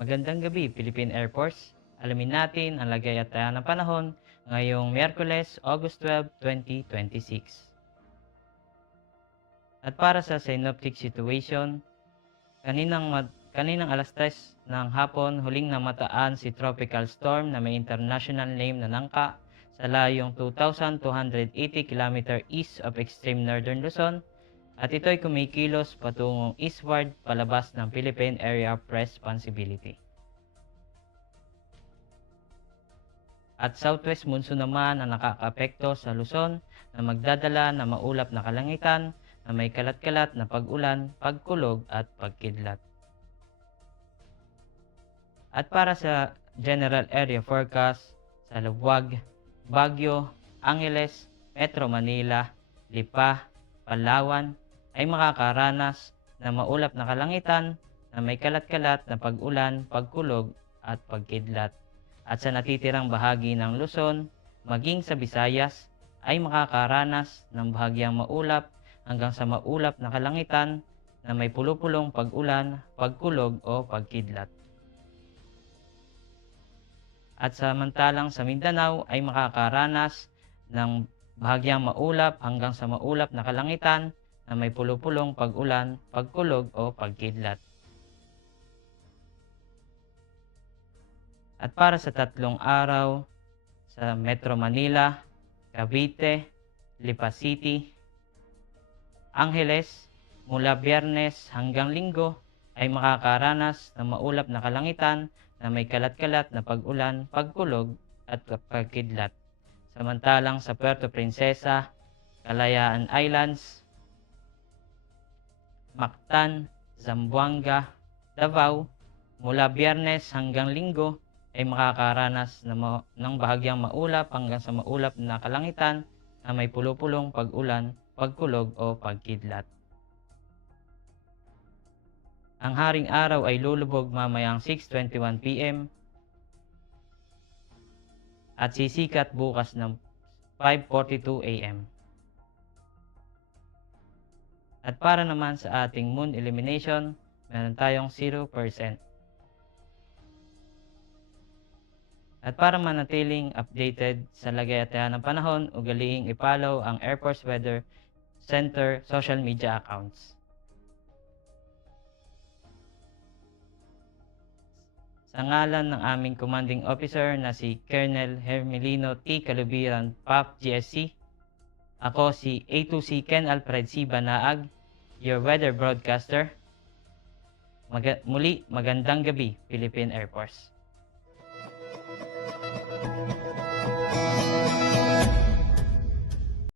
Magandang gabi, Philippine Air Force. Alamin natin ang lagay at taya ng panahon ngayong Miyerkules, August 12, 2026. At para sa synoptic situation, kaninang alas 3 ng hapon, huling namataan si tropical storm na may international name na Nangka sa layong 2,280 km east of extreme northern Luzon, at ito'y kumikilos patungong eastward palabas ng Philippine Area of Responsibility. At southwest monsoon naman ang nakakaapekto sa Luzon na magdadala ng maulap na kalangitan na may kalat-kalat na pag-ulan, pagkulog at pagkidlat. At para sa general area forecast sa Labuag, Baguio, Angeles, Metro Manila, Lipa, Palawan ay makakaranas ng maulap na kalangitan na may kalat-kalat na pag-ulan, pagkulog at pagkidlat. At sa natitirang bahagi ng Luzon, maging sa Visayas, ay makakaranas ng bahagyang maulap hanggang sa maulap na kalangitan na may pulupulong pag-ulan, pagkulog o pagkidlat. At samantalang sa Mindanao ay makakaranas ng bahagyang maulap hanggang sa maulap na kalangitan na may pulupulong pag-ulan, pagkulog o pagkidlat. At para sa 3 araw sa Metro Manila, Cavite, Lipa City, Angeles, mula Biyernes hanggang Linggo ay makakaranas ng maulap na kalangitan na may kalat-kalat na pag-ulan, pagkulog at pagkidlat. Samantalang sa Puerto Princesa, Kalayaan Islands, Mactan, Zamboanga, Davao, mula Biyernes hanggang Linggo ay makakaranas ng bahagyang maulap hanggang sa maulap na kalangitan na may pulupulong pag-ulan, pagkulog o pagkidlat. Ang haring araw ay lulubog mamayang 6:21 p.m. at sisikat bukas ng 5:42 a.m. At para naman sa ating moon illumination, meron tayong 0%. At para manatiling updated sa lagay at taya ng panahon, ugaliing i-follow ang Air Force Weather Center social media accounts. Sa ngalan ng aming commanding officer na si Colonel Hermelino T. Calubiran, PAF GSC, ako si A2C Ken Alfred C. Banaag, your weather broadcaster. Muli, magandang gabi, Philippine Air Force.